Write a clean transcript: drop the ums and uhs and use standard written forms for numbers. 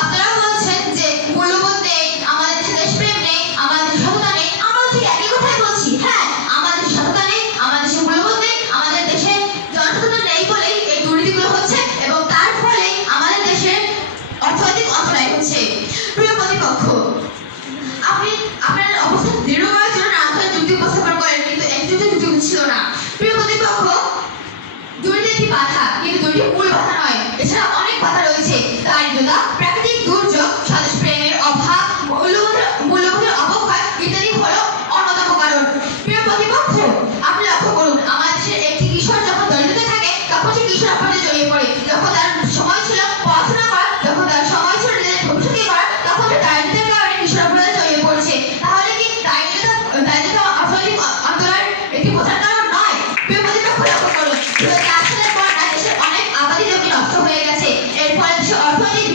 আপনারা বলছেন যে মূল্যবোধ নেই, আমাদের দেশে দেশপ্রেম নেই, আমাদের সততা নেই। আমরা ঠিক একই কথাই বলছি। হ্যাঁ, আমাদের সততা নেই, আমাদের দেশে মূল্যবোধ নেই, আমাদের দেশে জনসচেতনতা নেই বলেই এই দুর্নীতিগুলো হচ্ছে এবং তার ফলে আমাদের দেশে অর্থনৈতিক অন্তরায় হচ্ছে। প্রিয় প্রতিপক্ষ, আপনি আপনার অবস্থান দৃঢ় করার জন্য নানা যুক্তি উপস্থাপন করেন, কিন্তু একজনের যুক্তি ছিল না। প্রিয় প্রতিপক্ষ, দুর্নীতি একটি বাধা, কিন্তু দুর্নীতি মূল বাধা নয়। এছাড়া অনেক বাধা রয়েছে। দারিদ্রতা, প্রাকৃতিক দুর্যোগ, স্বদেশ প্রেমের অভাব, মূল্যবোধের অবক্ষয় ইত্যাদি হলো অন্যতম কারণ। প্রিয় প্রতিপক্ষ, আপনি লক্ষ্য করুন, আমাদের দেশের একটি কিশোর যখন দরিদ্রতায় থাকে তখন সে কিশোর অপরাধে জড়িয়ে পড়ে। যখন তার সময় ছিল পড়াশোনা করার, যখন তার সময় ছিল নিজের ভবিষ্যৎ করার, তখন সে দারিদ্রতার কারণে কিশোর অপরাধে জড়িয়ে পড়েছে। তাহলে কি দারিদ্রতা অর্থনৈতিক অন্তরায়ের একটি বোঝার কারণ নয়? প্রিয় প্রতিপক্ষ, লক্ষ্য করুন, 2004 সালের পর দেশের অনেক আবাদি জমি নষ্ট হয়ে গেছে। এর ফলে দেশের অর্থনৈতিক